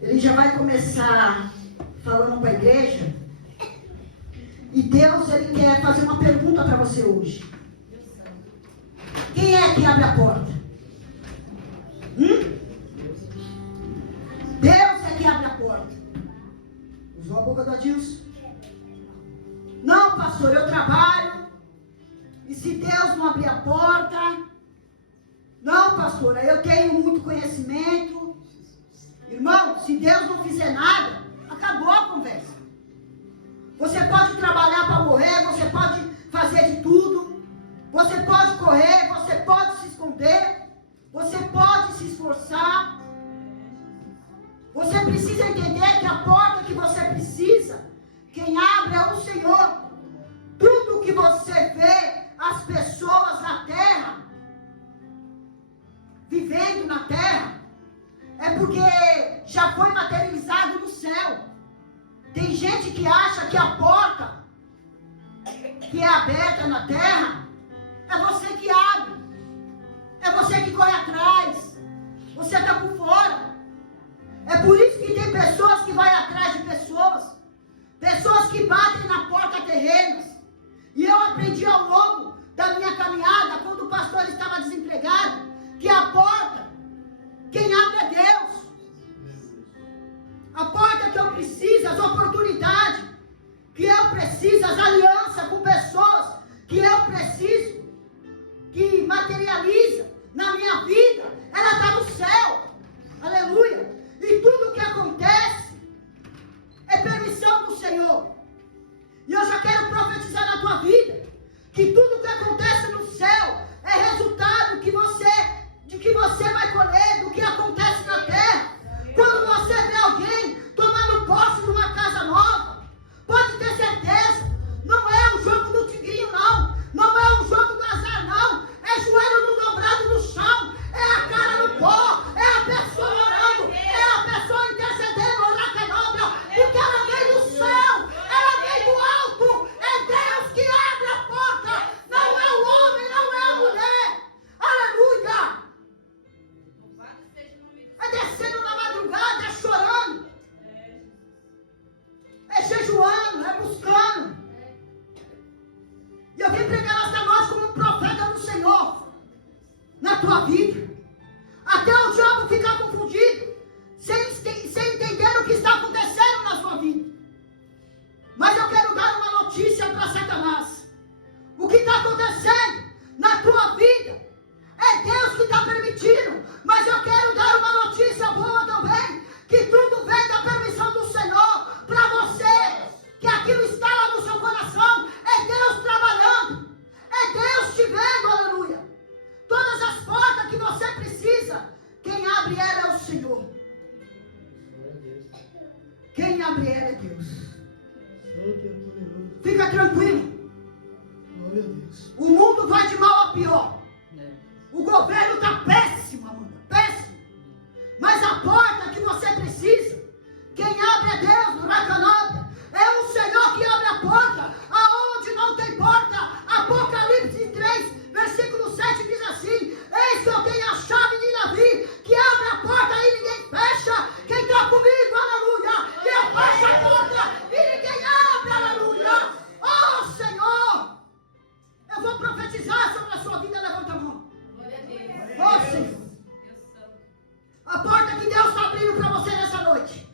Ele já vai começar falando para a igreja. E Deus, Ele quer fazer uma pergunta para você hoje. Quem é que abre a porta? Deus é que abre a porta. Usou a boca do Adilson. Não, pastor, eu trabalho. E se Deus não abrir a porta? Não, pastora, eu tenho muito conhecimento. Irmão, se Deus não fizer nada, acabou a conversa. Você pode trabalhar para morrer, você pode fazer de tudo. Você pode correr, você pode se esconder. Você pode se esforçar. Você precisa entender que a porta que você precisa, quem abre é o Senhor. Tudo que você vê, as pessoas na terra, vivendo na terra, é porque já foi materializado no céu. Tem gente que acha que a porta que é aberta na terra, é você que abre. É você que corre atrás. Você está por fora. É por isso que tem pessoas que vão atrás de pessoas. Pessoas que batem na porta terrenas. E eu aprendi ao longo da minha caminhada, quando o pastor estava desempregado, que a porta, quem abre é Deus. A porta que eu preciso, as oportunidades que eu preciso, as alianças com pessoas que eu preciso, que materializa na minha vida, ela está no céu. Aleluia. E tudo que acontece é permissão do Senhor. E eu já quero profetizar na tua vida que tudo que acontece no céu é resultado de que você vai colher do que acontece na terra. Quando você vê alguém tomando posse de uma casa nova, pode ter certeza, não é o jogo do tigrinho, não. Não é o jogo do azar, não. É joelho no dobrado no chão. É a cara no pó. É a pessoa orando. É a pessoa intercedendo, orar que é nobre. Porque ela vem do céu. Ela vem do alto. É Deus que abre a porta. Não é o homem, não é a mulher. Aleluia. É descendo na madrugada, é chorando. É jejuando, é buscando. E eu vim pregar esta noite como um profeta do Senhor na tua vida. Até o diabo ficar confundido, sem entender o que está acontecendo na sua vida. Mas eu quero dar uma notícia para Satanás. O que está acontecendo na tua vida é Deus que está permitindo. Mas eu quero dar uma notícia boa também, que tudo vem da permissão do Senhor para você, que aquilo está lá no seu coração. É Deus trabalhando, é Deus te vendo, aleluia. Todas as portas que você precisa, quem abre ela é o Senhor. Quem abre ela é Deus. Fica tranquilo. O mundo vai de mal a pior. O governo está péssimo, Amanda, péssimo. Mas a porta que você precisa, quem abre é Deus, Racanóbia. É o Senhor que abre a porta, aonde não tem porta. Apocalipse 3, versículo 7 diz assim: eis que eu tenho a chave de Davi, que abre a porta e ninguém fecha. Quem está comigo, aleluia. Eu fecho a porta e ninguém abre, aleluia. Oh Senhor, eu vou profetizar sobre a sua vida, levanta a mão. Oh Senhor, a porta que Deus está abrindo para você nessa noite,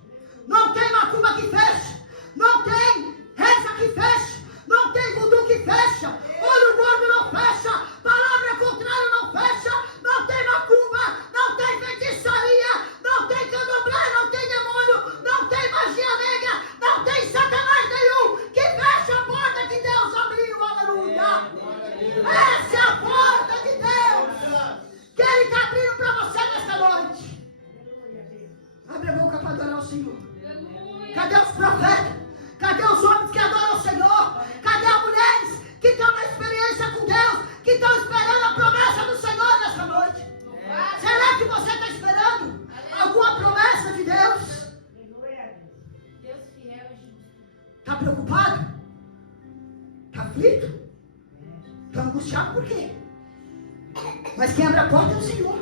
não tem macumba que feche, não tem reza que feche, não tem voodoo que fecha, olho gordo não fecha, palavra contrária não fecha, não tem macumba, não tem feitiçaria, não tem candomblé, não tem demônio, não tem magia negra, não tem satanás nenhum que feche a porta que Deus abriu, aleluia. Essa é a porta de Deus que Ele está abrindo para você nessa noite. Abre a boca para adorar o Senhor. Cadê os profetas? Cadê os homens que adoram o Senhor? Cadê as mulheres que estão na experiência com Deus? Que estão esperando a promessa do Senhor nessa noite? Será que você está esperando alguma promessa de Deus? Está preocupado? Está aflito? Está angustiado por quê? Mas quem abre a porta é o Senhor.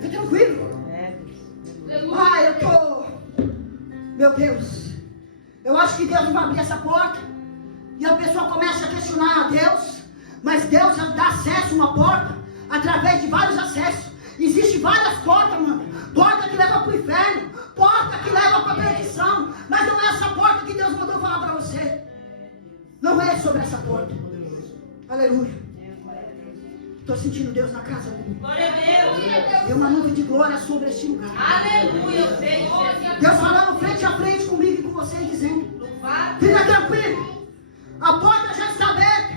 Fique tranquilo. Ah, eu estou Meu Deus, eu acho que Deus não vai abrir essa porta. E a pessoa começa a questionar a Deus. Mas Deus dá acesso a uma porta através de vários acessos. Existem várias portas, mano. Porta que leva para o inferno. Porta que leva para a perdição. Mas não é essa porta que Deus mandou falar para você. Não é sobre essa porta. Aleluia. Estou sentindo Deus na casa dele. Glória a Deus. Tem uma nuvem de glória sobre este lugar. Aleluia. Deus falando frente a frente comigo e com vocês, dizendo: fica tranquilo. A porta já está aberta.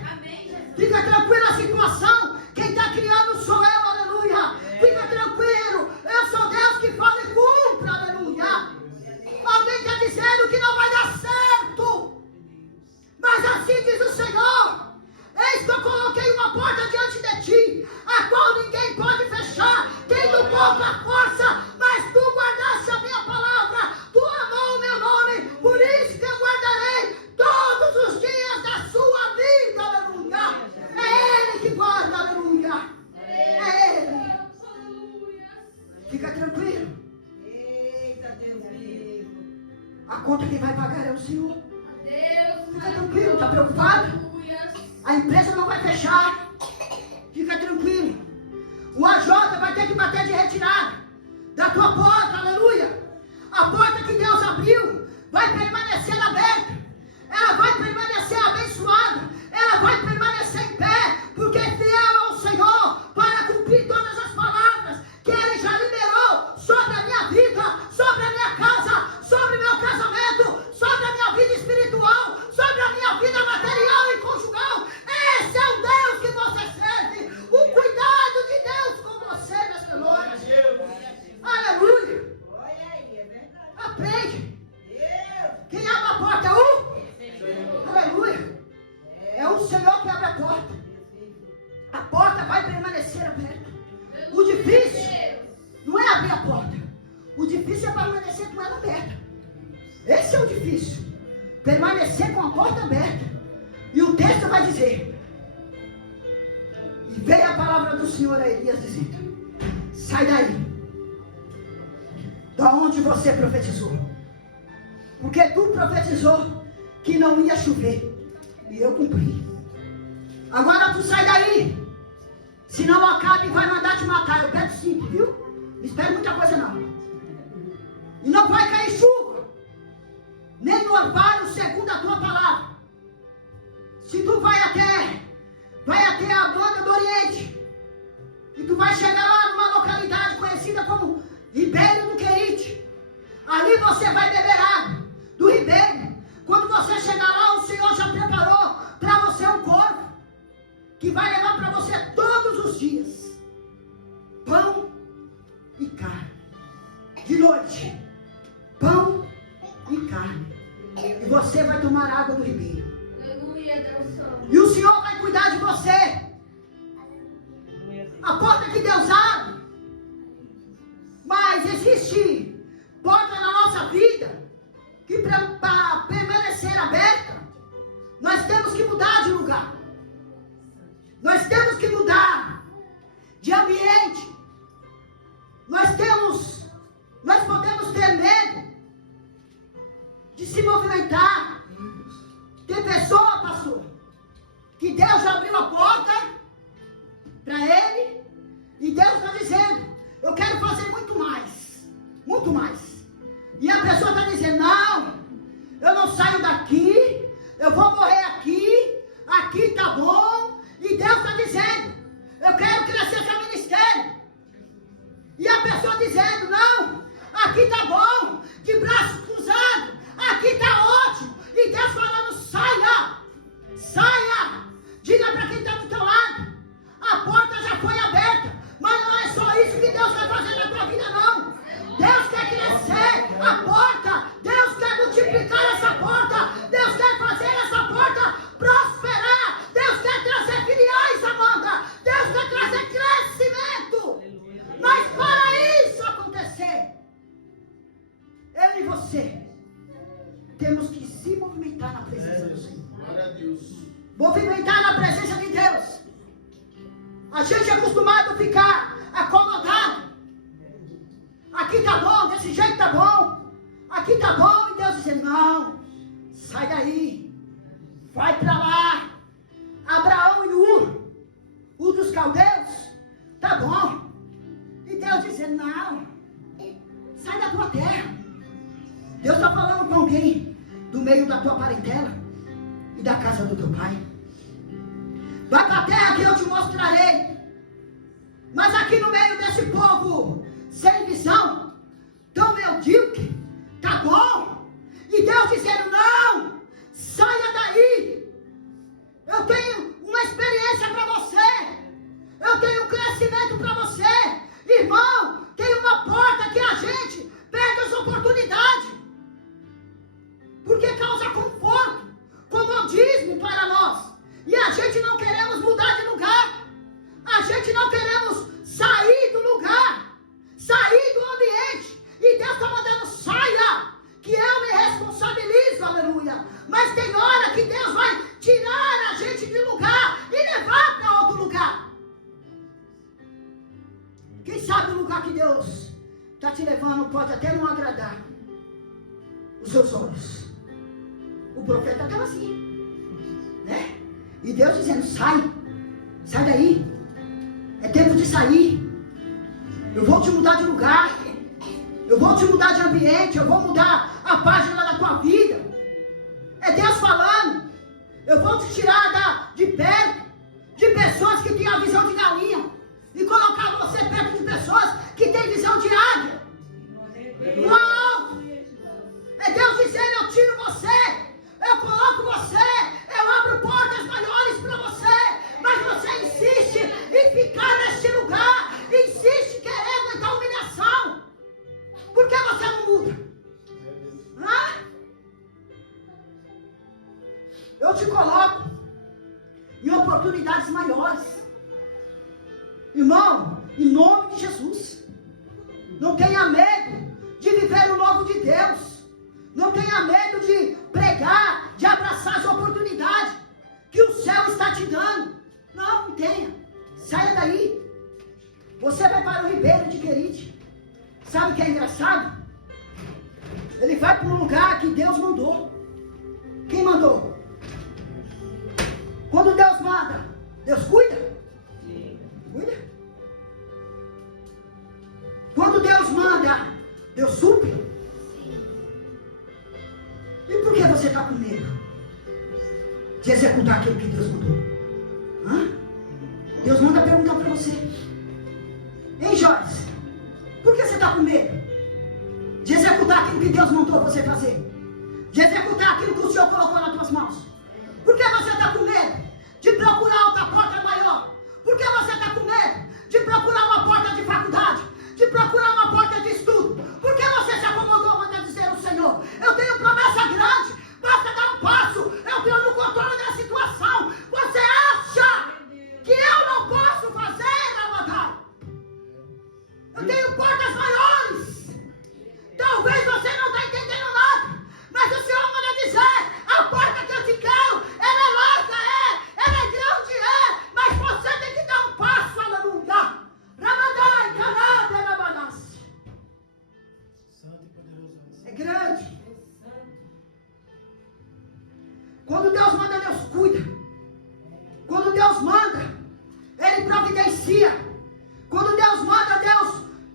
Fica tranquilo a situação. Quem está criando sou eu, aleluia. Fica tranquilo. Eu sou Deus que fala e cumpre, aleluia. Alguém está dizendo que não vai dar certo. Mas assim diz o Senhor: eis que eu coloquei uma porta diante de ti, a qual ninguém pode fechar, tendo pouca força, mas tu guardaste a minha palavra, tu amou o meu nome, por isso que eu guardarei todos os dias da sua vida, aleluia. É Ele que guarda, aleluia. É Ele. Fica tranquilo. A conta que vai pagar é o Senhor. Fica tranquilo, está preocupado? A empresa não vai fechar. Fica tranquilo. O AJ vai ter que bater de retirada da tua porta, aleluia. A porta que Deus abriu vai permanecer aberta. Ela vai permanecer abençoada. Ela vai permanecer em pé, porque fiel é o Senhor para cumprir todas as palavras que Ele já liberou sobre a minha vida, sobre a minha casa, sobre o meu casamento, sobre a minha vida espiritual, sobre a minha vida material e conjugal. Esse é o Deus que você serve. O cuidado de Deus com você nessa noite. Aleluia. Aprende. Quem abre a porta é o? Aleluia. É o Senhor que abre a porta. A porta vai permanecer aberta. O difícil não é abrir a porta. O difícil é permanecer com ela aberta. Esse é o difícil. Permanecer com a porta aberta. E o texto vai dizer: e veio a palavra do Senhor a Elias dizendo: sai daí, da onde você profetizou, porque tu profetizou que não ia chover, e eu cumpri. Agora tu sai daí, senão Acabe vai mandar te matar. Eu pego 5, viu? Não espero muita coisa não. E não vai cair chuva, nem no orvalho segundo a tua palavra. Se tu vai até a banda do Oriente, e tu vai chegar lá numa localidade conhecida como Ribeiro do Querite, ali você vai beber água do ribeiro. Quando você chegar lá, o Senhor já preparou para você um corpo que vai levar para você todos os dias pão e carne. De noite, pão e carne. E você vai tomar água do ribeiro. E o Senhor vai cuidar de você. A porta que Deus abre. Mas existe porta na nossa vida que para permanecer aberta, nós temos que mudar de lugar. Nós temos que mudar de ambiente. Nós podemos ter medo de se movimentar. Tem pessoa, pastor, que Deus já abriu a porta para ele, e Deus está dizendo: eu quero fazer muito mais, muito mais. E a pessoa está dizendo: não, eu não saio daqui, eu vou morrer aqui está bom. E Deus está dizendo: eu quero crescer seu ministério. E a pessoa dizendo: não, aqui está bom, de braços cruzados, aqui está ótimo. E Deus falando: saia, saia. Diga para quem está do teu lado: a porta já foi aberta, mas não é só isso que Deus vai fazer na tua vida, não. Deus quer crescer a porta, Deus quer multiplicar essa porta, Deus quer fazer essa porta prosperar, Deus quer trazer filiais, Amanda, Deus quer trazer crescimento. Mas para isso acontecer, eu e você temos que se movimentar na presença do Senhor. Movimentar na presença de Deus. A gente é acostumado a ficar acomodado. Aqui tá bom, desse jeito tá bom. Aqui aqui tá bom. E Deus dizendo, não, sai daí, vai para lá. Abraão e Ur dos caldeus, tá bom. E Deus dizendo, não, sai da tua terra. Deus está falando com alguém do meio da tua parentela e da casa do teu pai. Vai para a terra que eu te mostrarei. Mas aqui no meio desse povo sem visão, tão medíocre, tá bom. E Deus dizendo, não, saia daí. Eu tenho uma experiência para você. Eu tenho um crescimento para você. Irmão, tem uma porta que a gente perde as oportunidades. Porque causa conforto, comodismo para nós. E a gente não queremos mudar de lugar. A gente não queremos sair do lugar, sair do ambiente. E Deus está mandando, saia, que eu me responsabilizo, aleluia. Mas tem hora que Deus vai tirar a gente de lugar e levar para outro lugar. Quem sabe o lugar que Deus está te levando pode até não agradar os seus olhos. O profeta estava assim, né? E Deus dizendo, sai daí. É tempo de sair. Eu vou te mudar de lugar. Eu vou te mudar de ambiente. Eu vou mudar a página da tua vida. É Deus falando. Eu vou te tirar de perto de pessoas que têm a visão de galinha e colocar você perto de pessoas que têm visão de águia. Uau! É Deus dizendo, eu tiro você. Eu coloco você. Eu abro portas maiores para você. Mas você insiste em ficar neste lugar. Insiste querendo aguentar humilhação. Por que você não muda? Hã? Eu te coloco em oportunidades maiores. Irmão, em nome de Jesus, não tenha medo de viver o novo de Deus. Não tenha medo de pregar, de abraçar as oportunidades que o céu está te dando. Não tenha. Saia daí. Você vai para o Ribeiro de Querite. Sabe o que é engraçado? Ele vai para um lugar que Deus mandou. Quem mandou? Quando Deus manda, Deus cuida? Cuida? Quando Deus manda, Deus supre? E por que você está com medo de executar aquilo que Deus mandou? Hã? Deus manda perguntar para você. Hein, Joyce? Por que você está com medo de executar aquilo que Deus mandou você fazer? De executar aquilo que o Senhor colocou nas tuas mãos? Por que você está com medo de procurar outra porta maior? Por que você está com medo de procurar uma porta de faculdade? De procurar uma porta de estudo? Por que você se acomodou, manda dizer o Senhor? Eu tenho promessa grande, basta dar um passo. Eu estou no controle da situação. Você acha que eu não posso fazer, Amadai? Eu tenho portas maiores. Talvez você não está entendendo nada, mas o Senhor manda dizer, a porta que eu te quero, ela é larga, ela é grande, mas você tem que dar um passo, aleluia. Ramadai, Canada, Ramadai. É grande. Quando Deus manda, Deus cuida. Quando Deus manda, Ele providencia. Quando Deus manda,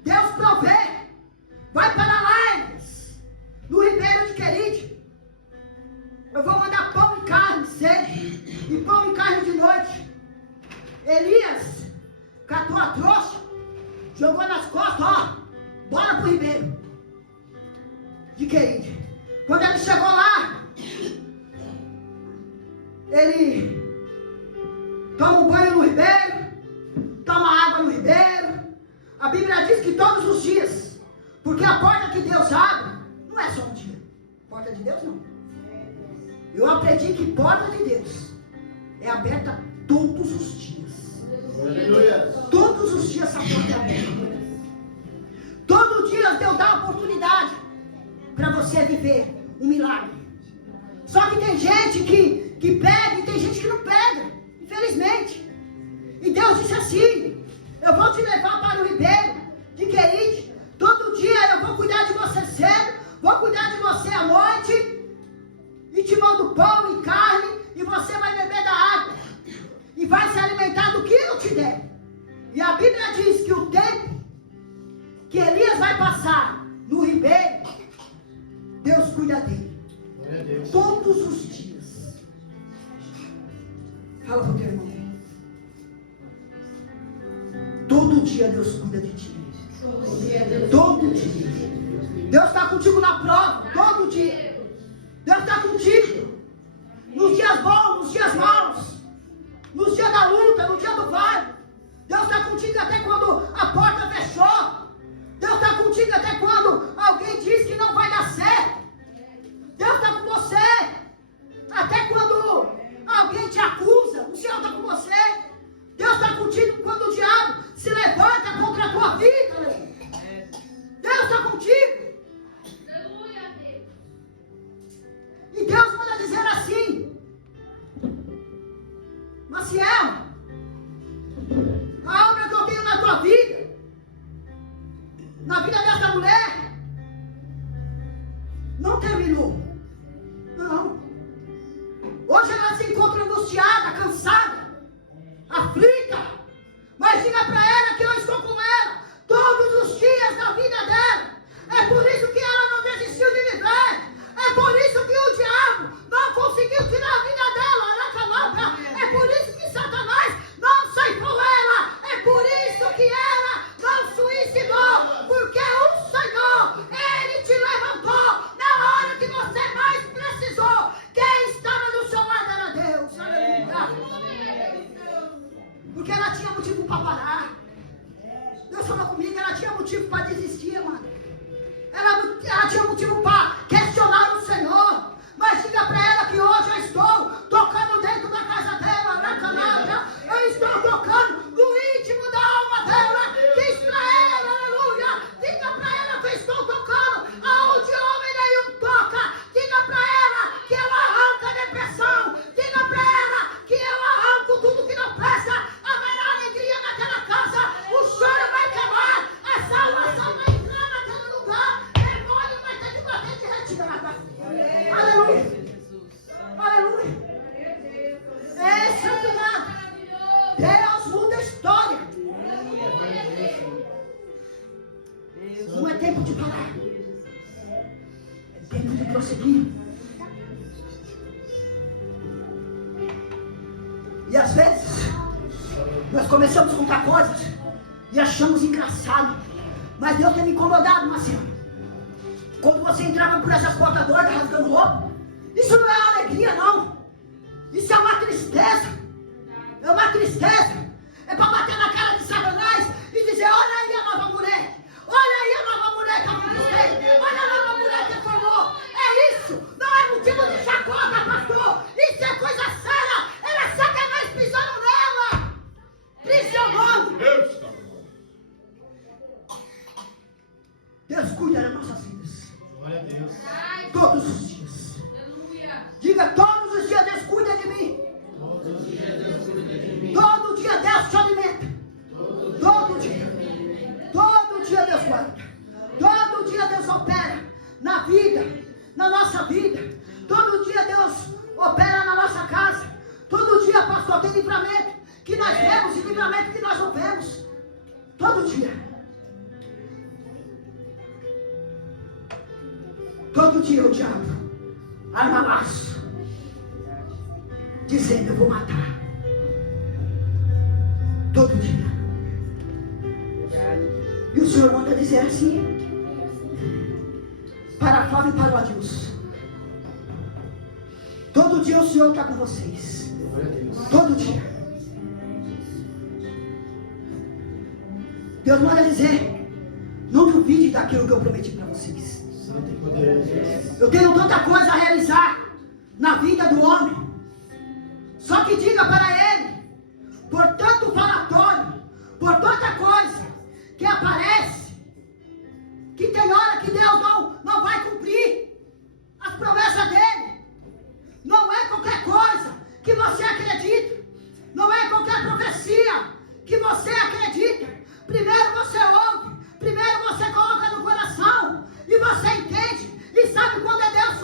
Deus provê. Vai para Laires, no Ribeiro de Querite. Eu vou mandar pão e carne cedo e pão e carne de noite. Elias catou a trouxa, jogou nas costas, bora pro Ribeiro de Querite. Quando ele chegou lá, ele toma um banho no Ribeiro, toma água no Ribeiro. A Bíblia diz que todos os dias, porque a porta que Deus abre não é só um dia. Porta de Deus não. Eu aprendi que porta de Deus é aberta todos os dias. Aleluia. Todos os dias essa porta é aberta. Todo dia Deus dá a oportunidade para você viver um milagre. Só que tem gente que pega e tem gente que não pega, infelizmente. E Deus disse assim, eu vou te levar para o Ribeiro de Querite. Todo dia eu vou cuidar de você cedo, vou cuidar de você à noite e te mando pão e carne e você vai beber da água e vai se alimentar do que eu te der. E a Bíblia diz que o tempo que Elias vai passar no ribeiro, Deus cuida dele. Todos os dias. Fala para o teu irmão. Todo dia Deus cuida de ti. Todo dia. Deus está contigo na prova. Todo dia. Deus está contigo. Nos dias bons, nos dias maus. Nos dias da luta, no dia do vale. Deus está contigo até quando a porta fechou. Deus está contigo até quando alguém diz que não vai dar certo. Deus está com você. Até quando alguém te acusa, o Senhor está com você. Deus está contigo quando o diabo se levanta contra a tua vida. Deus está contigo. E Deus manda dizer assim: Maciel, a obra que eu tenho na tua vida, na vida dessa mulher, não terminou. Não. Hoje ela se encontra angustiada, cansada, aflita. Mas diga para ela que eu estou com ela todos os dias da vida dela. É por isso que ela não desistiu de viver. É por isso que o diabo não conseguiu tirar a vida dela. É por isso que Satanás não ceifou ela. É por isso que ela não suicidou. Porque o Senhor, Ele te levantou na hora que você mais precisou. Quem estava do seu lado era Deus. Aleluia. Porque ela tinha motivo para parar. Deus falou comigo, ela tinha motivo para desistir, mano. Ela tinha motivo para questionar o Senhor. Mas diga para ela que hoje eu estou tocando dentro da casa dela, na canada. Eu estou tocando no íntimo da alma dela. Diz para ela, aleluia. Diga para ela que eu estou tocando aonde homem nenhum toca. Diga para ela que eu arranco a depressão. Diga para ela que eu arranco tudo que não presta. Haverá alegria naquela casa. O choro vai acabar. A salvação vai entrar naquele lugar. Demônio vai ter que bater de retirada. Aleluia. Aleluia. Esse é o cuidado. Deus muda a história. Não é tempo de parar. É tempo de prosseguir. E às vezes nós começamos a contar coisas e achamos engraçado. Mas Deus tem me incomodado, Marcelo. Quando você entrava por essas portas doidas rasgando roupa, isso não é uma alegria, não. Isso é uma tristeza. É uma tristeza. É para bater na cara de Satanás e dizer: olha aí a nova mulher. Olha aí a nova mulher que eu conquistei. Olha a nova mulher que formou. É isso. Não é motivo de chacota, pastor. Isso é coisa séria. Era Satanás pisando nela. Prisionando. Deus cuida das nossas vidas. Glória a Deus. Todos os dias. Diga: todos os dias Deus cuida de mim. Todos os dias Deus cuida de mim. Todo dia Deus te alimenta. Todo dia. Todo dia Deus guarda. Todo dia Deus opera na vida, na nossa vida. Todo dia Deus opera na nossa casa. Todo dia, pastor, tem livramento que nós vemos e livramento que nós não vemos. Todo dia. Todo dia o diabo arma laço, dizendo: eu vou matar. Todo dia. E o Senhor manda dizer assim, para a Flávia e para o Adilson: todo dia o Senhor está com vocês. Todo dia. Deus manda dizer: não duvide daquilo que eu prometi para vocês. Eu tenho tanta coisa a realizar na vida do homem. Só que diga para ele, por tanto falatório, por tanta coisa que aparece, que tem hora que Deus não vai cumprir as promessas dele. Não é qualquer coisa que você acredita. Não é qualquer profecia que você acredita. Primeiro você ouve, primeiro você coloca no coração e você entende e sabe quando é Deus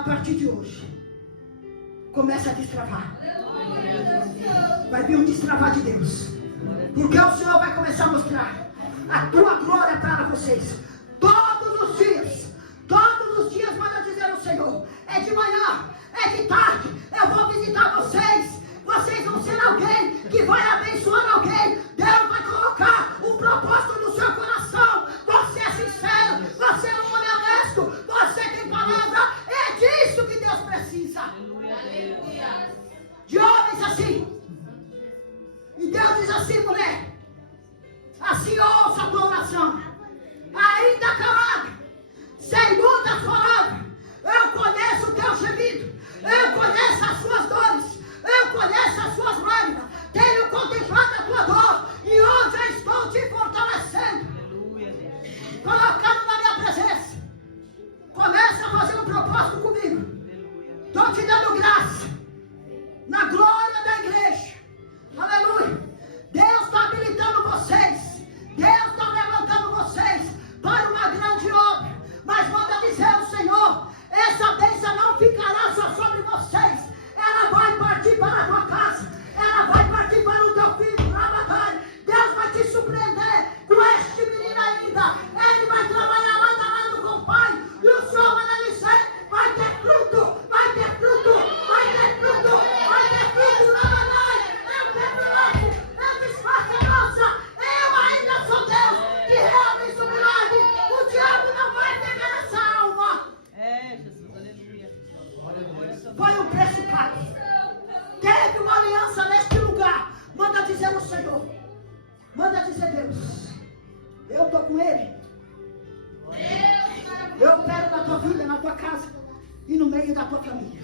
a partir de hoje, começa a destravar. Vai vir um destravar de Deus. Porque o Senhor vai começar a mostrar a tua glória para vocês. Todos os dias manda dizer o Senhor. É de manhã, é de tarde, eu vou visitar vocês. Vocês vão ser alguém que vai abençoar alguém. Deus vai colocar um propósito no seu coração. Você é sincero, você é um homem honesto, você tem palavra. É disso que Deus precisa. Aleluia. De homens assim. E Deus diz assim, mulher, assim ouça a tua oração, ainda calada, sem muitas palavras. Eu conheço o teu gemido, eu conheço as suas dores, eu conheço as suas lágrimas, tenho contemplado a tua dor, e hoje eu estou te fortalecendo, colocando na minha presença. Começa a fazer um propósito comigo. Estou te dando graça, na glória da igreja. Aleluia. Deus está habilitando vocês. Deus está levantando vocês para uma grande obra. Mas manda dizer ao Senhor, essa bênção não ficará só sobre vocês. Ela vai partir para a tua casa. Ela vai partir para o teu filho na batalha. Deus vai te surpreender com este menino ainda. Ele vai trabalhar lá com o pai. E o Senhor vai dizer, vai ter fruto, vai ter fruto, vai ter fruto, vai ter fruto na batalha. Eu ainda sou Deus que realiza o milagre. O diabo não vai pegar essa alma. Jesus, aleluia. Foi um preço pago. Teve uma aliança neste lugar. Manda dizer o Senhor. Manda dizer Deus. Eu estou com ele. Eu opero na tua vida, na tua casa e no meio da tua família.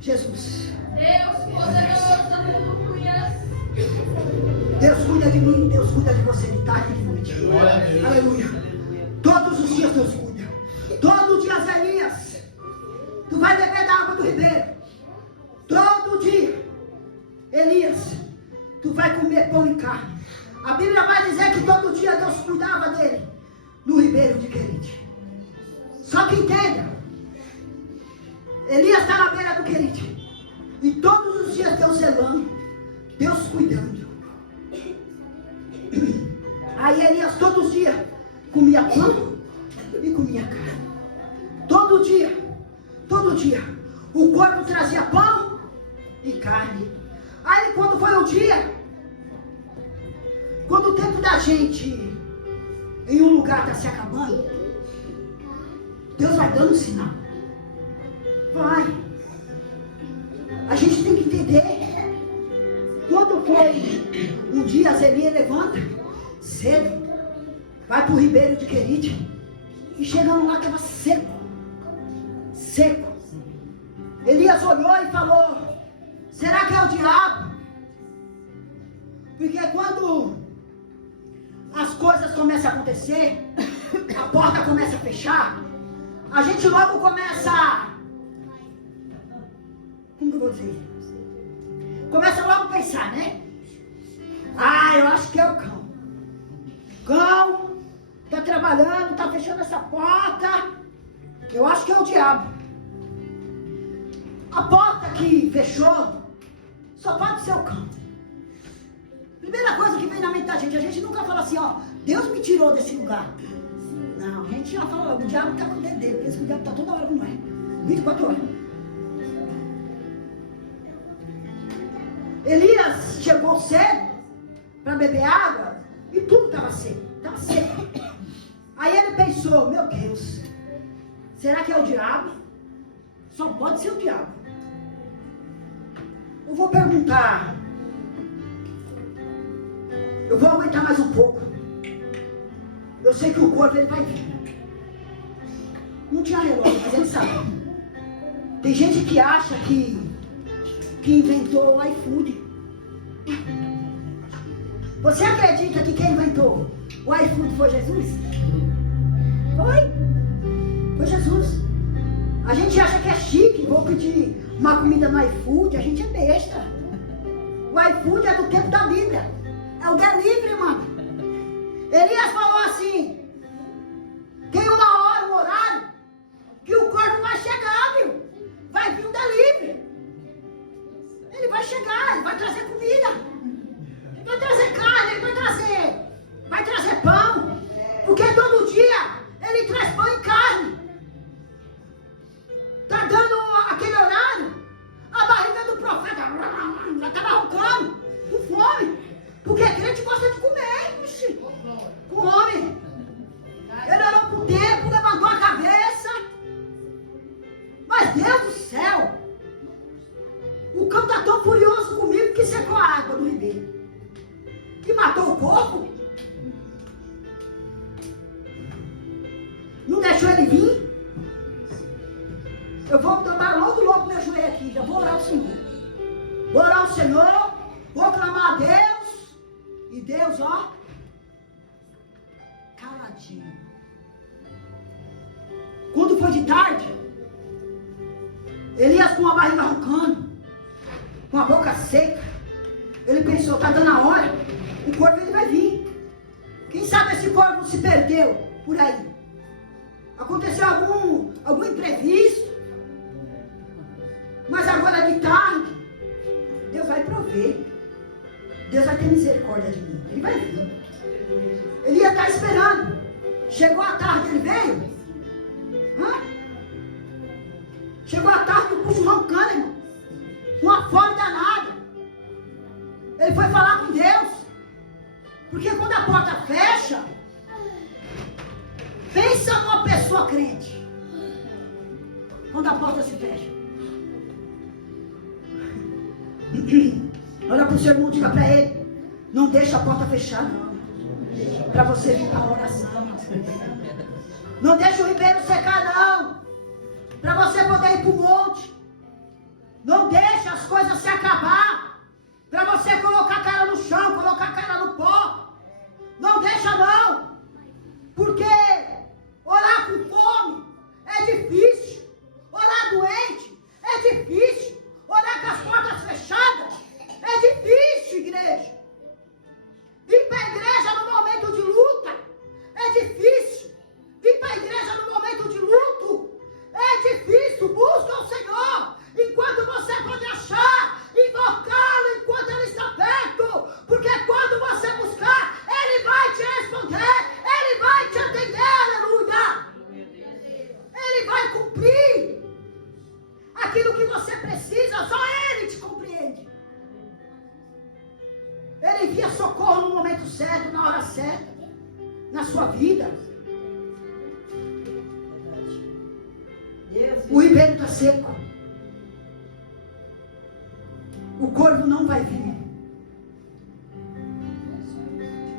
Jesus. Deus poderoso, aleluia. Deus cuida de mim, Deus cuida de você de tarde e de noite. Aleluia. Todos os dias Deus cuida. Todo dia, Elias, tu vai beber da água do ribeiro. Todo dia, Elias, tu vai comer pão e carne. A Bíblia vai dizer que todo dia Deus cuidava dele no ribeiro de Querite. Só que entenda, Elias está na beira do Querite. E todos os dias Deus zelando, Deus cuidando. Aí Elias todos os dias comia pão e comia carne. Todo dia. O corpo trazia pão e carne. Aí quando foi um dia, quando o tempo da gente em um lugar está se acabando, Deus vai dando um sinal. Vai. A gente tem que entender. Quando foi um dia, Elias levanta cedo, vai para o ribeiro de Querite, e chegando lá estava seco. Elias olhou e falou, será que é o diabo? Porque quando as coisas começam a acontecer, a porta começa a fechar, a gente logo começa a... Como que eu vou dizer? Começa logo a pensar, né? Eu acho que é o cão. Cão está trabalhando, está fechando essa porta. Eu acho que é o diabo. A porta que fechou só pode ser o cão. Primeira coisa que vem na mente da gente, a gente nunca fala assim, ó, Deus me tirou desse lugar. Não, a gente já fala, o diabo está com dentro dele, pensa que o diabo está toda hora com nós. 24 horas. Elias chegou cedo para beber água e tudo estava seco. Aí ele pensou, meu Deus, será que é o diabo? Só pode ser o diabo. Eu vou perguntar. Eu vou aguentar mais um pouco. Eu sei que o corpo ele vai vir. Não tinha relógio, mas ele sabe. Tem gente que acha que inventou o iFood. Você acredita que quem inventou o iFood foi Jesus? Foi Jesus. A gente acha que é chique, vou pedir uma comida no iFood, a gente é besta. O iFood é do tempo da Bíblia. É o delivery, mano. Elias falou assim, tem uma hora, um horário vai vir um delivery. Ele vai chegar, ele vai trazer comida. Ele vai trazer carne, ele vai trazer pão. Porque todo dia ele traz pão e carne. Está dando aquele horário, a barriga do profeta já estava roncando, com fome. Porque crente gosta de comer, bicho. Com fome. Ele orou por tempo, levantou a cabeça. Mas Deus do céu, o cão está tão furioso comigo que secou a água do ribeiro. Que matou o corpo. Não deixou ele vir. Eu vou tomar logo meu joelho aqui. Já vou orar ao Senhor. Vou orar ao Senhor. Vou clamar a Deus. E Deus, ó, caladinho. Quando foi de tarde, Elias com a barriga roncando, com a boca seca, ele pensou, tá dando a hora, o corvo ele vai vir. Quem sabe esse corvo se perdeu por aí. Aconteceu algum imprevisto. Mas agora de tarde, Deus vai prover. Deus vai ter misericórdia de mim. Ele vai vir. Ele ia estar esperando. Chegou a tarde, ele veio. Chegou a tarde, o puxo roncando, irmão. Com uma fome danada. Ele foi falar com Deus. Porque quando a porta fecha, pensa numa pessoa crente. Quando a porta se fecha. Olha para o seu irmão, diga para ele: não deixa a porta fechar, não. Para você vir para a oração. Não deixa o ribeiro secar, não. Para você poder ir para o monte. Não deixa as coisas se acabar. Para você colocar a cara no chão, colocar a cara no pó. Não deixa, não. Porque orar com fome é difícil. Orar doente é difícil. Orar com as portas fechadas é difícil, igreja. Vir para a igreja no momento de luta é difícil. Vir para a igreja no momento de luto é difícil. Busca o Senhor enquanto você pode achar. Invocá-lo enquanto Ele está perto. Porque quando você buscar, Ele vai te responder. Ele vai te atender. Aleluia. Ele vai cumprir aquilo que você precisa. Só Ele te compreende. Ele envia socorro no momento certo, na hora certa, na sua vida. O ribeiro está seco. O corvo não vai vir.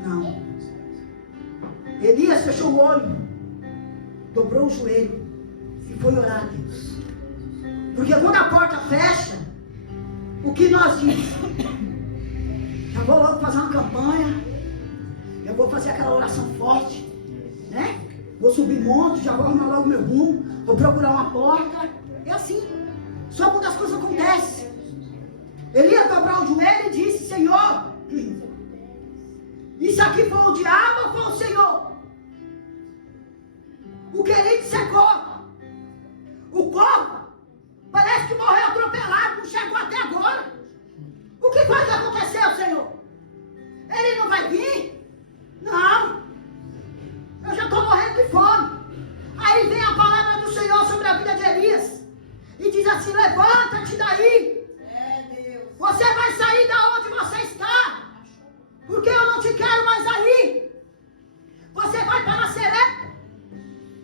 Não. Elias fechou o olho, dobrou o joelho e foi orar a Deus. Porque quando a porta fecha, o que nós dizemos? Já vou logo fazer uma campanha. Já vou fazer aquela oração forte, né? Vou subir monte, já vou arrumar logo meu rumo. Vou procurar uma porta. É assim. Só quando as coisas acontecem. Elias dobrou o joelho e disse: Senhor, isso aqui foi o diabo ou foi o Senhor? O querido secou. O corvo parece que morreu atropelado, não chegou até agora. O que foi que aconteceu, Senhor? Ele não vai vir? Não. Eu já estou morrendo de fome. Aí vem a palavra do Senhor sobre a vida de Elias. E diz assim: levanta-te daí. Você vai sair da onde você está. Porque eu não te quero mais aí. Você vai para Serepta,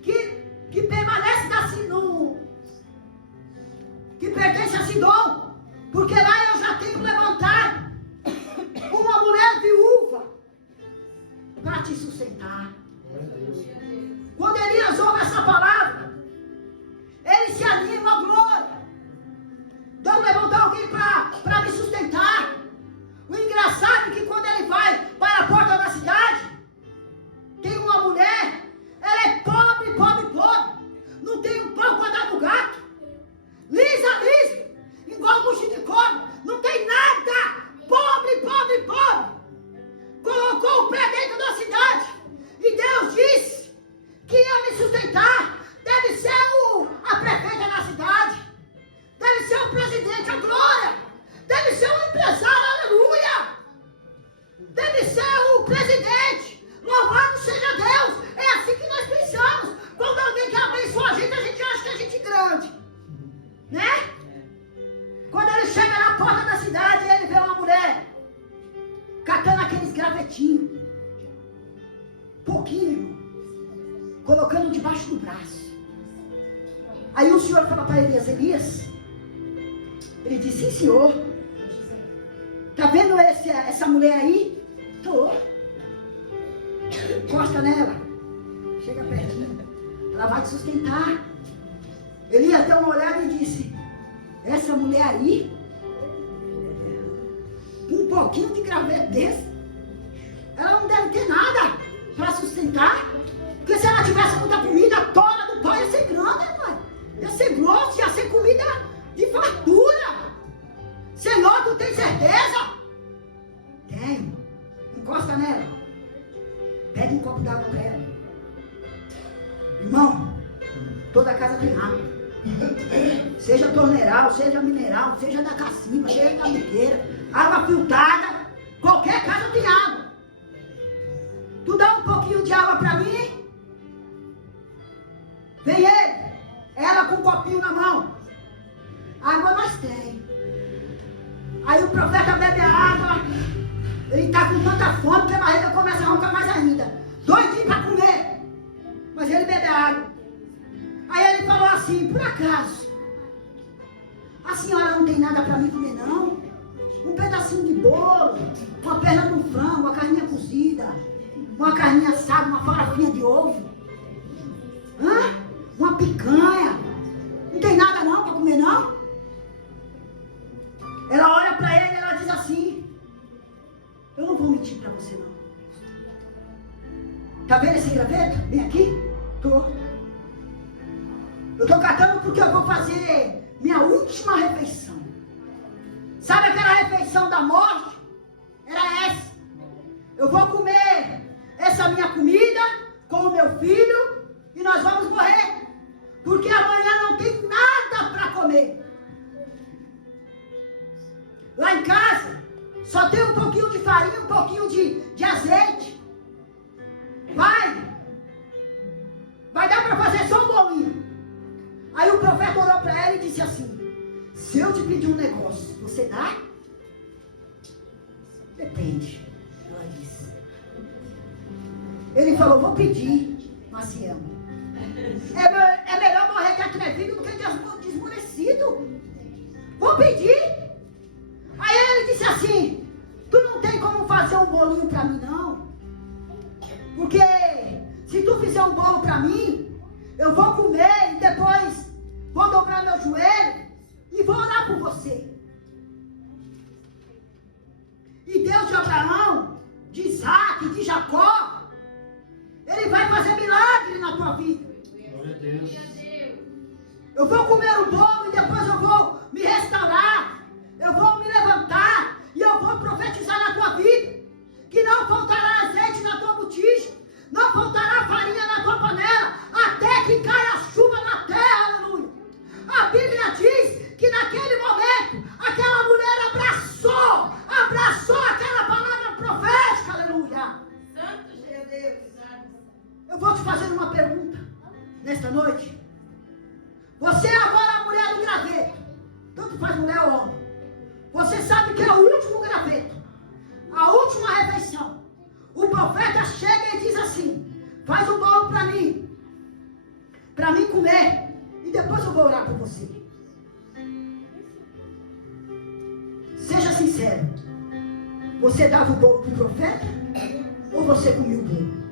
que permanece na Sidom, que pertence a Sidom. Porque lá eu já tenho levantado uma mulher viúva para te sustentar. Quando Elias ouve essa palavra, ele se anima, glória. Deus levantou alguém para me sustentar. O engraçado é que quando ele vai para a porta da cidade, tem uma mulher, ela é pobre, pobre, pobre. Não tem um pão para dar no gato. Lisa, lisa, igual bucho de cobra. Não tem nada. Pobre, pobre, pobre. Colocou o pé dentro da cidade. E Deus disse que ia me sustentar. Deve ser a prefeita da cidade. empresário, aleluia. Deve ser o presidente. Louvado seja Deus. É assim que nós pensamos. Quando alguém quer abençoar a gente acha que a gente é grande. Né? Quando ele chega na porta da cidade, ele vê uma mulher catando aqueles gravetinhos. Pouquinho. Colocando debaixo do braço. Aí o Senhor falou para Elias. Ele disse, sim, senhor. Tá vendo essa mulher aí? Tô. Encosta nela. Chega pertinho. Ela vai te sustentar. Elias deu uma olhada e disse, essa mulher aí, com um pouquinho de graveto desse, ela não deve ter nada para sustentar. Porque se ela tivesse muita comida, toda do pai ia ser grande, pai. Ia ser grosso, ia ser comida de fartura. Senhor, tu tem certeza? Tenho. Encosta nela. Pede um copo d'água para ela. Irmão, toda casa tem água. Seja torneiral, seja mineral, seja da cacimba, seja da biqueira, água filtrada, qualquer casa tem água. Tu dá um pouquinho de água para mim? Vem ele, ela com um copinho na mão. Água nós tem. Aí o profeta bebe a água, ele está com tanta fome que a barriga começa a roncar mais ainda. Doidinho para comer, mas ele bebe a água. Aí ele falou assim, por acaso, a senhora não tem nada para mim comer não? Um pedacinho de bolo, uma perna de um frango, uma carninha cozida, uma carninha assada, uma farofinha de ovo, uma picanha, não tem nada não para comer não? Ela olha para ele e ela diz assim, eu não vou mentir para você não. Tá vendo esse graveto? Vem aqui. Eu tô catando porque eu vou fazer minha última refeição. Sabe aquela refeição da morte? Era essa. Eu vou comer essa minha comida com o meu filho e nós vamos morrer. Porque amanhã não tem nada para comer. Lá em casa, só tem um pouquinho de farinha, um pouquinho de azeite. Vai dar para fazer só um bolinho. Aí o profeta olhou para ela e disse assim, se eu te pedir um negócio, você dá? Depende, ela disse. Ele falou, vou pedir, Maciel. É melhor morrer de atrevido do que de esmorecido. Vou pedir. Aí ele disse assim, tu não tem como fazer um bolinho para mim não? Porque se tu fizer um bolo para mim, eu vou comer e depois vou dobrar meu joelho e vou orar por você. E Deus de Abraão, de Isaac, de Jacó, Ele vai fazer milagre na tua vida. Glória a Deus. Eu vou comer o bolo e depois eu vou me restaurar. Eu vou me levantar e eu vou profetizar na tua vida. Que não faltará azeite na tua botija. Não faltará farinha na tua panela. Até que caia a chuva na terra, aleluia. A Bíblia diz que naquele momento, aquela mulher abraçou aquela palavra profética, aleluia. Santo Jesus. Eu vou te fazer uma pergunta nesta noite. Você é agora a mulher do graveto. Tanto faz mulher ou homem. Você sabe que é o último graveto. A última refeição. O profeta chega e diz assim, faz um bolo para mim comer, e depois eu vou orar por você. Seja sincero, você dava o bolo para o profeta, ou você comia o bolo?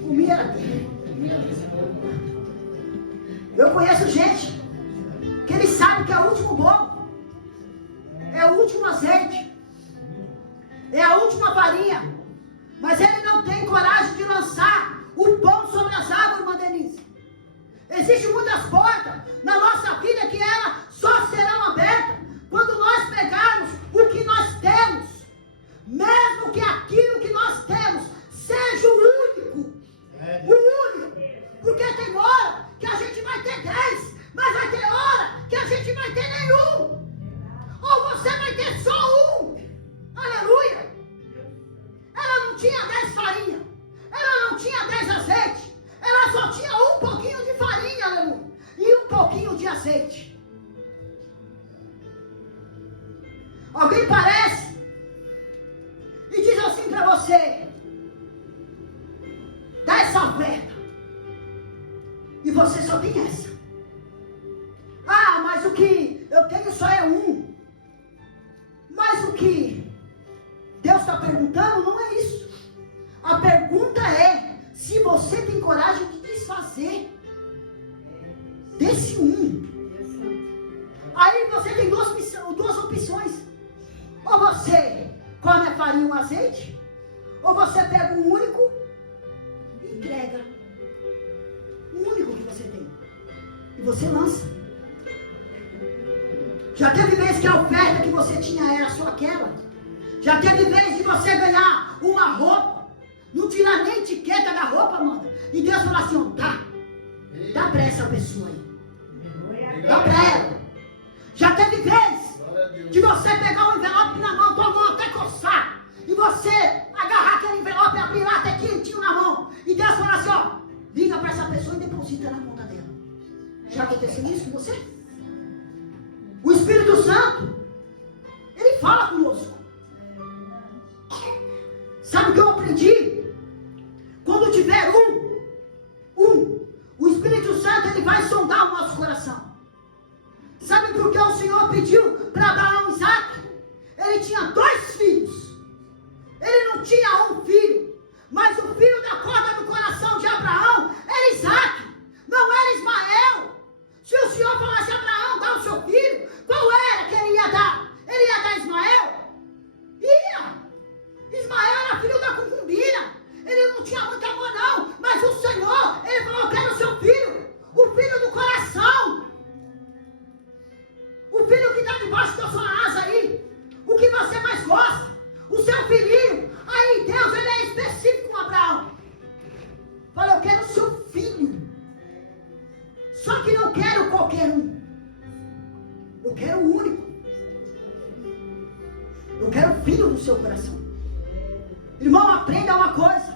Comia era dele. Eu conheço gente que ele sabe que é o último bolo, é o último azeite, é a última farinha, mas ele não tem coragem de lançar o pão sobre as águas, irmã Denise. Existem muitas portas na nossa vida que elas só serão abertas quando nós pegarmos o que nós temos, mesmo que aquilo que nós temos seja o único, porque tem hora que a gente vai ter 10, mas vai ter hora que a gente vai ter nenhum. Alguém parece e diz assim para você: dá essa oferta. E você só tem essa. Ah, mas o que eu tenho só é um. Mas o que Deus está perguntando não é isso. A pergunta é se você tem coragem de desfazer desse um. Aí você tem duas opções. Ou você come a farinha e o azeite, ou você pega um único e entrega. O único que você tem. E você lança. Já teve vez que a oferta que você tinha era só aquela? Já teve vez de você ganhar uma roupa, não tirar nem etiqueta da roupa, Amanda, e Deus fala assim: ó, dá pra essa pessoa aí. Dá pra ela. Já teve vez de você pegar um envelope na mão, tua mão até coçar, e você agarrar aquele envelope e abrir lá até quentinho na mão, e Deus fala assim: ó, liga pra essa pessoa e deposita na conta dela. Já aconteceu isso com você? O Espírito Santo, ele fala conosco. Sabe o que eu aprendi? Quando tiver o Espírito Santo, ele vai sondar o nosso coração. Sabe por que o Senhor pediu para Abraão e Isaac? Ele tinha 2 filhos. Ele não tinha um filho. Mas o filho da corda do coração de Abraão era Isaac. Não era Ismael. Se o Senhor falasse: Abraão, dá o seu filho, qual era que ele ia dar? Ele ia dar Ismael? Ia. Ismael era filho da concubina. Ele não tinha muito amor não. Mas o Senhor, ele falou: eu quero o seu filho. O filho do coração. O filho que está debaixo da sua asa aí. O que você mais gosta. O seu filhinho. Aí Deus, ele é específico com Abraão. Falou: eu quero o seu filho. Só que não quero qualquer um. Eu quero o único. Eu quero o filho do seu coração. Irmão, aprenda uma coisa.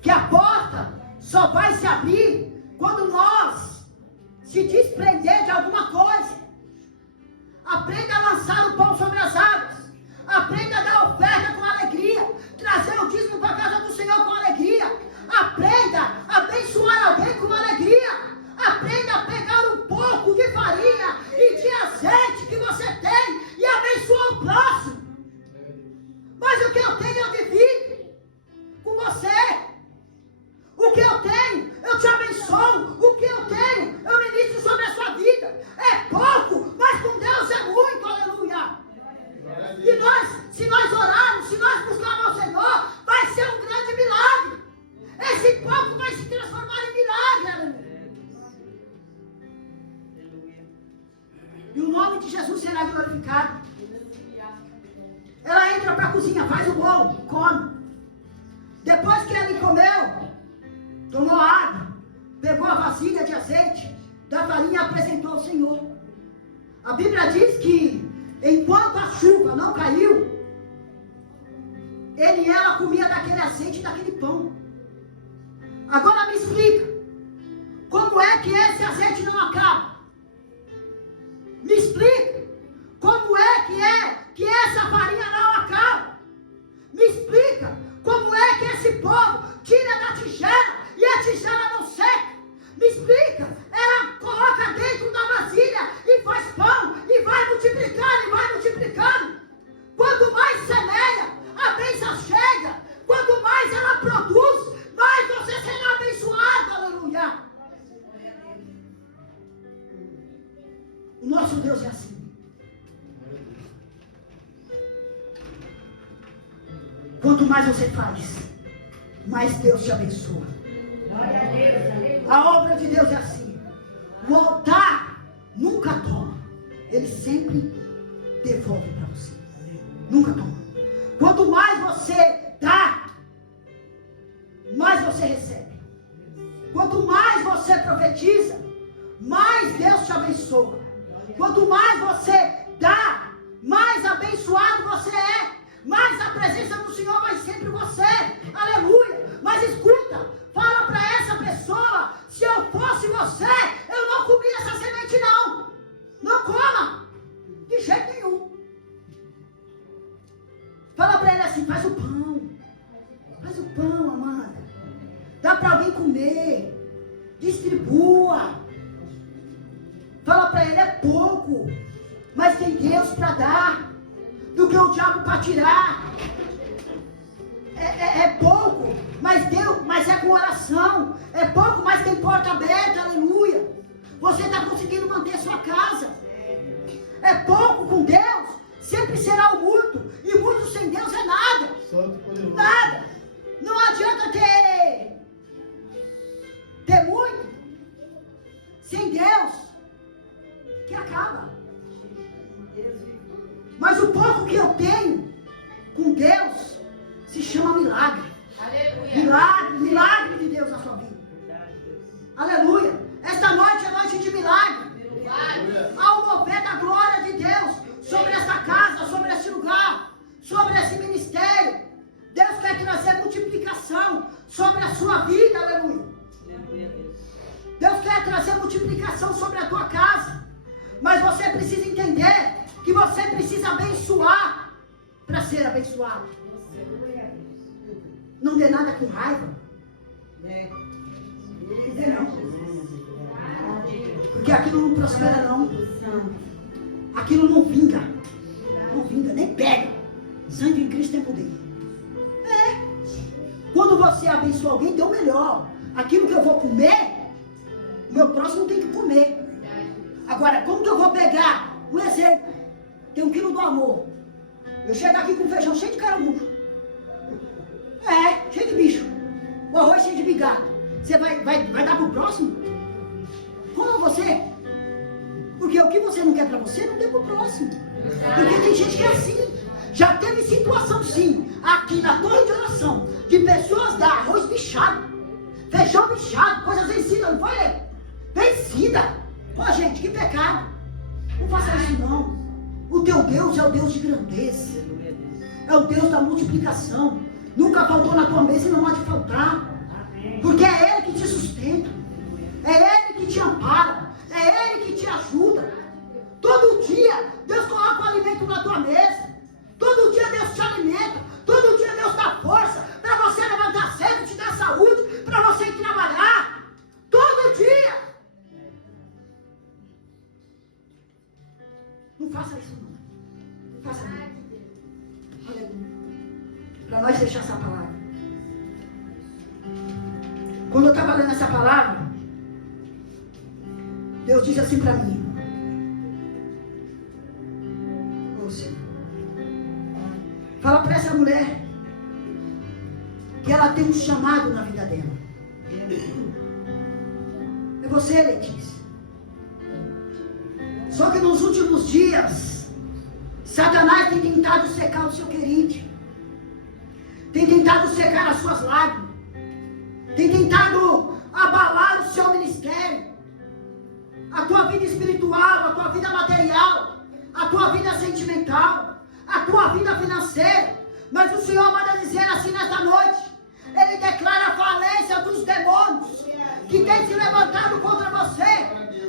Que a porta só vai se abrir quando nós se desprender de alguma coisa. Aprenda a lançar o pão sobre as águas. Aprenda a dar oferta com alegria. Trazer o dízimo para a casa do Senhor com alegria. Aprenda a abençoar alguém com alegria. Aprenda a pegar um pouco de farinha e de azeite que você tem e abençoar o próximo. Mas o que eu tenho eu divido com você. O que eu tenho eu te abençoo. O que eu tenho eu ministro sobre a sua vida. É pouco, mas com Deus é muito. Aleluia. E nós, se nós orarmos, se nós buscarmos ao Senhor, vai ser um grande milagre. Esse pouco vai se transformar em milagre. Aleluia. E o nome de Jesus será glorificado. Ela entra para a cozinha, faz o bolo, come. Depois que ele comeu, tomou água, pegou a vasilha de azeite da farinha e apresentou ao Senhor. A Bíblia diz que enquanto a chuva não caiu, ele e ela comia daquele azeite e daquele pão. Agora me explica, como é que esse azeite não acaba? Me explica, como é que essa farinha não acaba? Me explica, como é que esse povo tira da tigela e a tigela não seca? Me explica, ela coloca dentro da vasilha e faz pão, e vai multiplicando, e vai multiplicando. Quanto mais semeia, a bênção chega. Quanto mais ela produz, mais você será abençoado. Aleluia. O nosso Deus é assim. Quanto mais você faz, mais Deus te abençoa. A obra de Deus é assim. O altar nunca toma. Ele sempre devolve para você. Nunca toma. Quanto mais você dá, mais você recebe. Quanto mais você profetiza, mais Deus te abençoa. Quanto mais você dá, mais abençoado você é. Mais a presença do Senhor vai sempre você. Aleluia. Mas escuta, fala para essa pessoa: se eu fosse você, eu não comia essa semente não. Não coma. De jeito nenhum. Fala para ele assim, faz o pão. Faz o pão, amada. Dá para alguém comer. Distribua. Fala para ele, é pouco. Mas tem Deus para dar. Do que o diabo para tirar. É pouco, mas Deus, mas é com oração. É pouco, mas tem porta aberta, aleluia. Você está conseguindo manter sua casa. É pouco com Deus, sempre será o muito. E muito sem Deus é nada. Nada. Não adianta ter muito sem Deus, que acaba. Mas o pouco que eu tenho com Deus se chama milagre. Aleluia. Milagre de Deus na sua vida. Aleluia. Esta noite é noite de milagre. Há um mover da glória de Deus sobre essa casa, sobre esse lugar, sobre esse ministério. Deus quer trazer multiplicação sobre a sua vida. Aleluia. Deus quer trazer multiplicação sobre a tua casa. Mas você precisa entender que você precisa abençoar para ser abençoado. Não dê nada com raiva. Não. Porque aquilo não prospera não. Aquilo não vinga. Não vinga, nem pega. Sangue em Cristo tem poder. Quando você abençoa alguém, dê o melhor. Aquilo que eu vou comer, o meu próximo tem que comer. Agora, como que eu vou pegar? Um exemplo. Tem 1 quilo do amor. Eu chego aqui com feijão cheio de caramujo. Cheio de bicho. O arroz cheio de bigado. Você vai dar pro próximo? Como você? Porque o que você não quer pra você, não dê pro próximo. Porque tem gente que é assim. Já teve situação sim, aqui na torre de oração, de pessoas dar arroz bichado, feijão bichado, coisas vencidas, não foi? Vencida. Pô, gente, que pecado. Não faça isso não. O teu Deus é o Deus de grandeza. É o Deus da multiplicação. Nunca faltou na tua mesa e não pode faltar. Porque é Ele que te sustenta. É Ele que te ampara. É Ele que te ajuda. Todo dia Deus coloca o alimento na tua mesa. Todo dia Deus te alimenta. Todo dia Deus dá força para você levantar cedo, te dar saúde, para você ir trabalhar. Todo dia. Não faça isso não. Não faça isso. Aleluia. Para nós deixar essa palavra. Quando eu estava lendo essa palavra, Deus disse assim para mim. Ouça. Fala para essa mulher que ela tem um chamado na vida dela. É você, Letícia. Só que nos últimos dias, Satanás tem tentado secar o seu querido. Tem tentado secar as suas lágrimas. Tem tentado abalar o seu ministério. A tua vida espiritual, a tua vida material, a tua vida sentimental, a tua vida financeira. Mas o Senhor manda dizer assim nesta noite. Ele declara a falência dos demônios que têm se levantado contra você.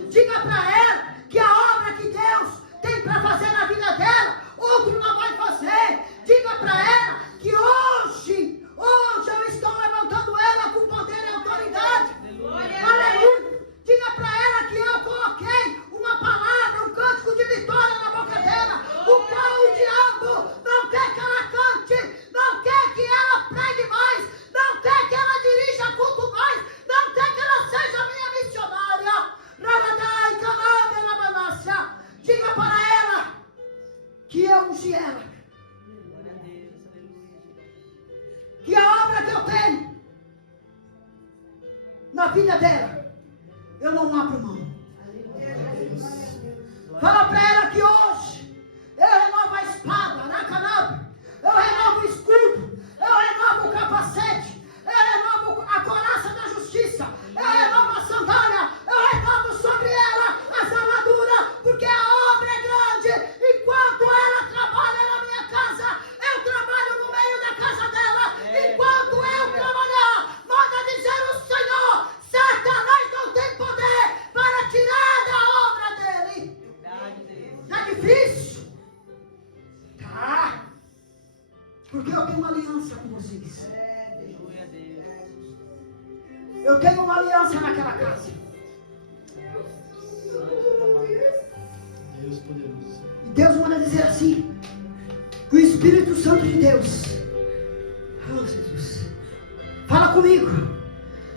Diga para ela que a obra que Deus tem para fazer na vida dela, outro não vai fazer. Diga para ela que hoje eu estou levantando ela com poder e autoridade. Aleluia. Diga para ela que eu coloquei uma palavra, um cântico de vitória na boca dela, o qual o diabo não quer que ela cante, não quer que ela pregue mais, não quer que ela dirija culto mais, não quer que ela seja minha missionária. Diga para ela que eu ungi ela, que a obra que eu tenho na vida dela, eu não abro mão. Fala para ela que hoje eu renovo a espada na canapa, eu renovo o escudo, eu renovo o capacete, eu renovo a couraça da justiça, eu renovo a sandália, eu renovo sobre ela as armaduras, porque a obra é grande. Enquanto ela trabalha na minha casa, eu trabalho no meio da casa dela. Enquanto eu trabalhar, manda dizer o Senhor, Satanás não tem poder para tirar da obra dele. Porque eu tenho uma aliança com vocês. Aleluia, Deus. Eu tenho uma aliança naquela casa. Deus poderoso. E Deus manda dizer assim: que o Espírito Santo de Deus, oh Jesus, fala comigo,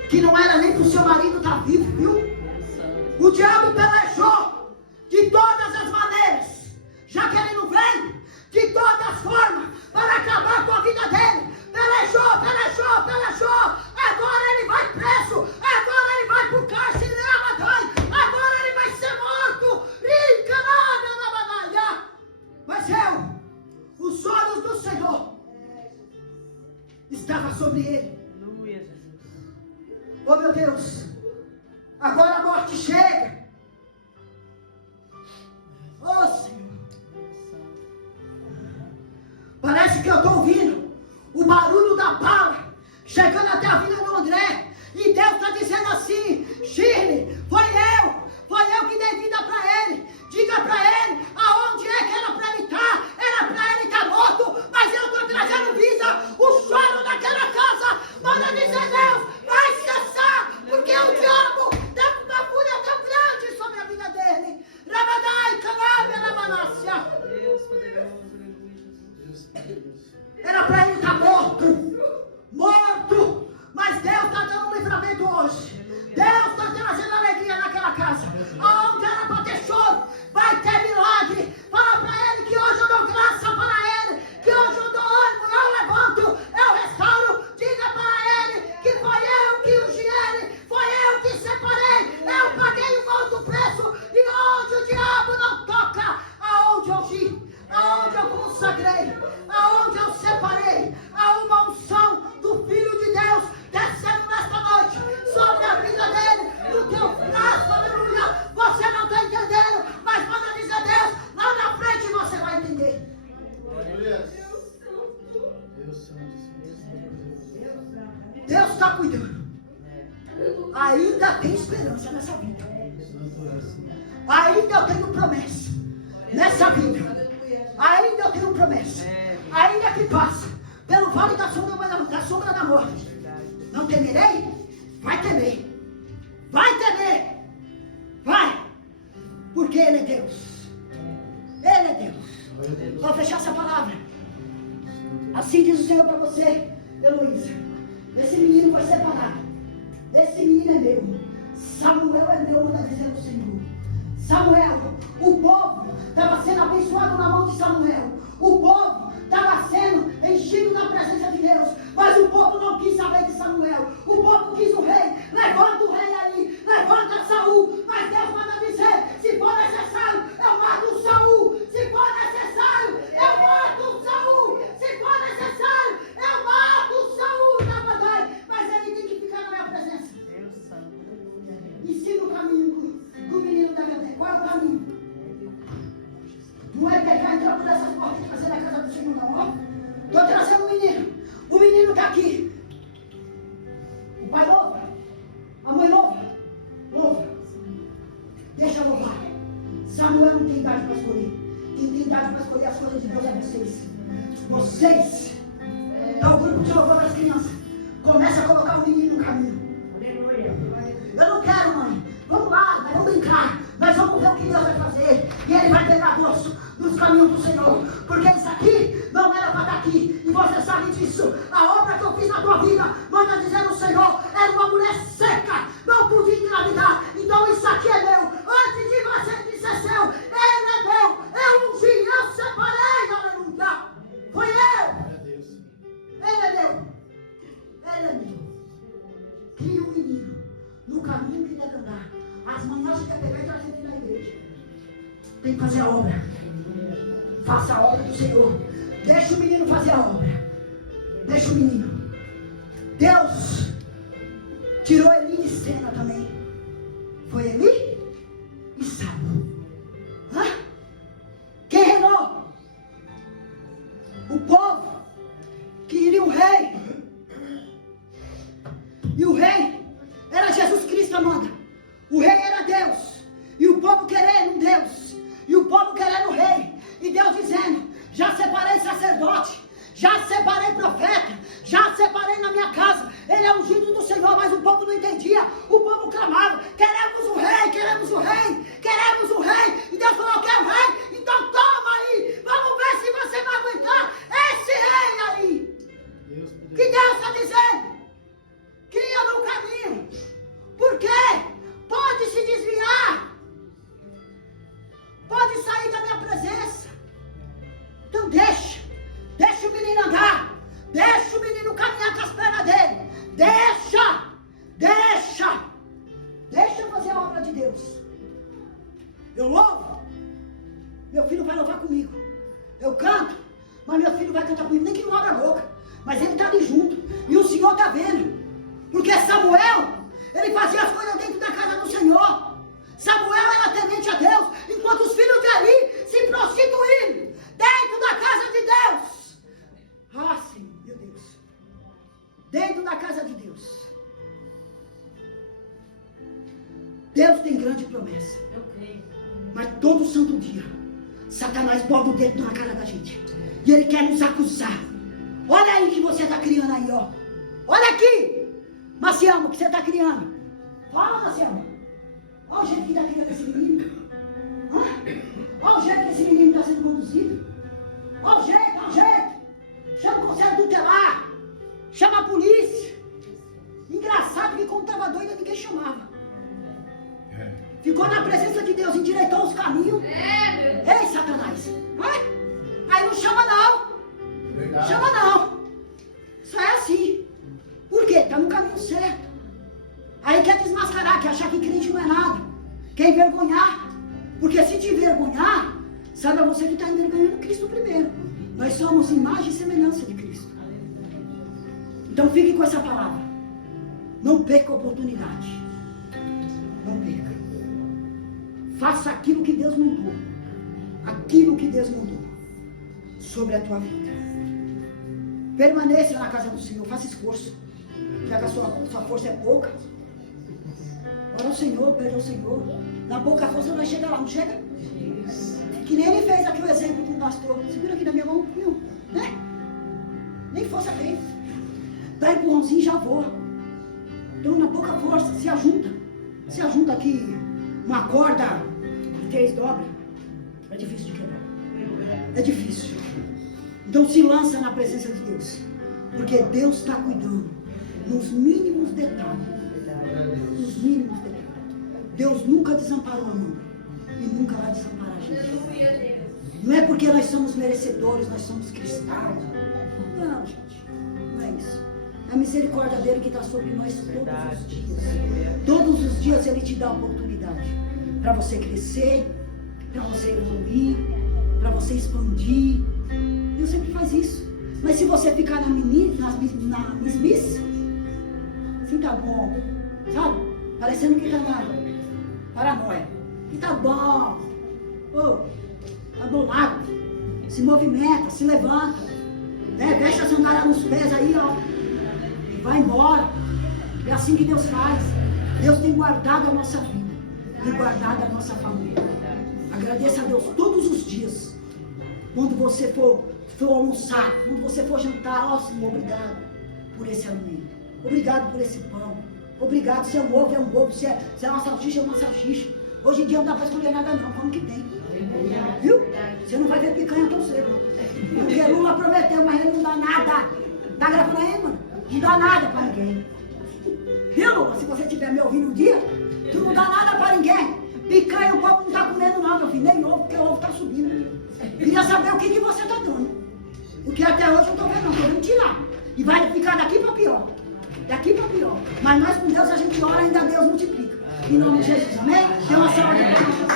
que não era nem para o seu marido estar vivo, viu? O diabo pelejou de todas as maneiras, já que ele não vem, de todas as formas, para acabar com a vida dele. Pelejou. Agora ele vai preso. Agora ele vai para o cárcere. Agora ele vai ser morto. Mas os olhos do Senhor estavam sobre ele. Aleluia, Jesus. Oh meu Deus, agora a morte chega. Oh Senhor, parece que eu estou ouvindo o barulho da bala chegando até a vida do André. E Deus está dizendo assim: Shirley, foi eu que dei vida para ele. Diga para ele aonde é que era para ele estar. Era para ele estar morto, mas eu estou trazendo vida. O choro daquela casa, manda dizer: Deus, vai cessar, porque o diabo deu uma fúria tão grande sobre a vida dele. Rabadai, Canabe, Rabanácia. Deus poderoso, aleluia, Deus Jesus. poderoso. Era para ele estar morto. Mas Deus está dando livramento hoje. Deus está trazendo alegria naquela casa. Aonde era para ter choro, vai ter milagre. Fala para ele que hoje eu dou graça para ele, que hoje eu dou ânimo, eu levanto, eu restauro. Diga para ele que foi eu que ungi ele, foi eu que separei, eu paguei um alto preço, e onde o diabo não toca, aonde eu ungi, aonde eu consagrei, aonde eu separei, há uma unção do Filho de Deus descendo nesta noite sobre a vida dele, no teu braço, aleluia. Você não está entendendo, mas manda dizer: Deus, lá na frente você vai entender. Aleluia. Deus santo, Deus Deus está cuidando. Ainda tem esperança nessa vida. santo é assim. Ainda eu tenho promessa nessa vida. Ainda eu tenho promessa. Ainda que passa pelo vale da sombra da morte, não temerei? Vai temer. Vai temer. Vai. Porque Ele é Deus. Ele é Deus. Vou fechar essa palavra. Assim diz o Senhor para você, Heloísa. Esse menino foi separado. Esse menino é meu. Samuel é meu, manda dizer o Senhor. Samuel, o povo estava sendo abençoado na mão de Samuel. O povo estava sendo enchido da presença de Deus. Mas o povo não quis saber de Samuel. O povo quis o rei. Levanta o rei aí. Levanta Saul. Mas Deus manda dizer: se for necessário, eu mato Saul. Se for necessário, eu mato Saul. Se for necessário, eu mato Saul. Não, mas ele tem que ficar na minha presença. Deus santo. Ensina o caminho que o menino deve ter. Qual é o caminho? Não é pegar entrando nessas portas e trazer na casa do Senhor, não. Estou trazendo o menino. O menino está aqui. O pai louva. A mãe louva. Louva. Deixa eu louvar. Samuel não tem idade para escolher. Quem tem idade para escolher as coisas de Deus é vocês. Vocês. Dá o grupo de louvor das crianças. Começa a colocar o menino no caminho. Eu não quero, mãe. Vamos lá, nós vamos brincar. Nós vamos ver o que Deus vai fazer. E Ele vai pegar gosto nos caminhos do Senhor. Porque isso aqui não era para estar aqui. E você sabe disso. A obra que eu fiz na tua vida, manda dizer o Senhor, era uma mulher seca. Não podia engravidar. Então isso aqui é meu. Antes de você ser seu, Ele é meu. Eu ungi, eu separei. Aleluia. Foi eu. Ele é meu. Ele é meu. Cria um menino no caminho que deve andar. As manhãs que quer pegar e trazer ele na igreja. Tem que fazer a obra. Faça a obra do Senhor. Deixa o menino fazer a obra. Deixa o menino. Deus tirou Eli de cena também. Foi Eli e Saul. Quem reinou? O povo queria um rei. E o rei era Jesus Cristo, amada. O rei era Deus. E o povo querendo um Deus. E o povo querendo um rei. E Deus dizendo: já separei sacerdote Já separei profeta. Já separei na minha casa. Ele é ungido do Senhor, mas o povo não entendia. O povo clamava: queremos o rei, queremos o rei, queremos o rei. E Deus falou: quer o rei? Então toma aí. Vamos ver se você vai aguentar esse rei aí. Que Deus está dizendo: cria no caminho. Por quê? Pode se desviar. Pode sair da minha presença. Então deixa o menino andar. Deixa o menino caminhar com as pernas dele. Deixa eu fazer a obra de Deus. Eu louvo, meu filho vai louvar comigo. Eu canto, mas meu filho vai cantar comigo. Nem que não abra a boca, mas ele está ali junto. E o Senhor está vendo. Porque Samuel, ele fazia as coisas dentro da casa do Senhor. Samuel era temente a Deus, enquanto os filhos de Eli se prostituíram dentro da casa de Deus. Ah, Senhor, meu Deus. Dentro da casa de Deus. Deus tem grande promessa. Eu creio. Mas todo santo dia, Satanás bota o dedo na cara da gente. E ele quer nos acusar. Olha aí que você está criando aí, ó. Olha aqui, Marciano, que você está criando. Fala, Marciano. Olha o jeito que está criando esse menino. Olha o jeito que esse menino está sendo conduzido. Olha o jeito. Chama o conselho tutelar. Chama a polícia. Engraçado que quando estava doida, ninguém chamava. Ficou na presença de Deus, endireitou os caminhos. Ei, Satanás. Aí não chama não. Chama não. Só é assim. Por quê? Está no caminho certo. Aí quer desmascarar, quer achar que crente não é nada. Quer envergonhar. Porque se te envergonhar, saiba você que está envergonhando Cristo primeiro. Nós somos imagem e semelhança de Cristo. Então fique com essa palavra. Não perca a oportunidade. Não perca. Faça aquilo que Deus mandou. Aquilo que Deus mandou sobre a tua vida. Permaneça na casa do Senhor. Faça esforço. Já que a sua força é pouca. Ora ao Senhor, pede ao Senhor. Na pouca força nós chega lá, não chega? Que nem ele fez aqui o exemplo com o pastor. Segura aqui na minha mão. Não, né? Nem força tem. Dá empurrãozinho e já voa. Então na pouca força, se ajunta. Se ajunta aqui uma corda de 3 dobras. É difícil de quebrar. É difícil. Então se lança na presença de Deus. Porque Deus está cuidando. Nos mínimos detalhes. Nos mínimos detalhes. Deus nunca desamparou a mão. E nunca vai desamparar a gente. Não é porque nós somos merecedores, nós somos cristãos. Não, gente. Não é isso. É a misericórdia dele que está sobre nós todos os dias. Todos os dias ele te dá a oportunidade. Para você crescer. Para você evoluir. Para você expandir. Deus sempre faz isso. Mas se você ficar na mesmice, assim tá bom, sabe? Parecendo que tá na paranoia. E tá bom. Tá bolado. Se movimenta, se levanta. Né? Veste a sandália nos pés aí, ó. E vai embora. É assim que Deus faz. Deus tem guardado a nossa vida. E guardado a nossa família. Agradeça a Deus todos os dias. Quando você for almoçar, quando você for jantar, ó Senhor, obrigado por esse alimento. Obrigado por esse pão. Obrigado, se é um ovo, é um ovo. Se é uma salsicha, é uma salsicha. Hoje em dia não dá para escolher nada não, como que tem. Viu? Você não vai ver picanha tão cedo. Porque Lula prometeu, mas ele não dá nada. Tá gravando aí, mano? Não dá nada para ninguém. Viu, Lula? Se você estiver me ouvindo um dia, tu não dá nada para ninguém. Picanha o povo não tá comendo não, meu filho. Nem ovo, porque o ovo tá subindo. Queria saber o que você tá dando. Porque até hoje eu tô vendo, não, tô vendo tirar. E vai ficar daqui para pior. Daqui para pior. Mas nós com Deus a gente ora, ainda Deus multiplica. Em nome de Jesus, amém? Tem uma salva de palmas.